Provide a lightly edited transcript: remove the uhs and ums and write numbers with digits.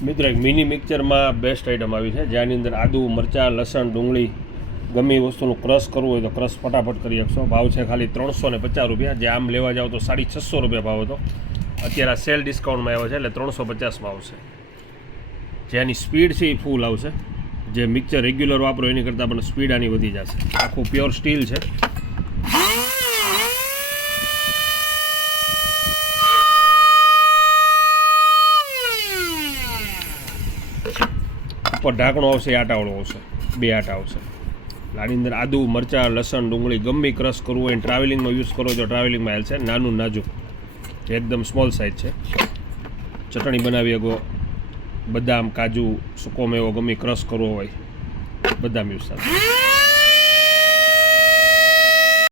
મિત્રો એક મિની મિક્સરમાં બેસ્ટ આઈટમ આવી છે, જેની અંદર આદુ, મરચાં, લસણ, ડુંગળી ગમે એ વસ્તુનું ક્રશ કરવું હોય તો ક્રશ ફટાફટ કરી શકશો. ભાવ છે ખાલી 350 રૂપિયા, જે આમ લેવા જાઓ તો 650 રૂપિયા ભાવ હતો. અત્યારે આ સેલ ડિસ્કાઉન્ટમાં આવ્યો છે એટલે 350માં આવશે. જેની સ્પીડ છે એ ફૂલ આવશે. જે મિક્સર રેગ્યુલર વાપરો એની કરતાં પણ સ્પીડ આની વધી જશે. આખું પ્યોર સ્ટીલ છે. ઉપર ઢાંકણો આવશે, આટાવાળો આવશે, 2 આટા આવશે. આની અંદર આદુ, મરચાં, લસણ, ડુંગળી ગમે ક્રશ કરવું હોય, ટ્રાવેલિંગમાં યુઝ કરો તો ટ્રાવેલિંગમાં હાલ છે. નાનું નાજુક એકદમ સ્મોલ સાઇઝ છે. ચટણી બનાવી શકો, બદામ, કાજુ, સૂકો મેવો ગમે ક્રશ કરવો હોય, બદામ યુઝ થાય.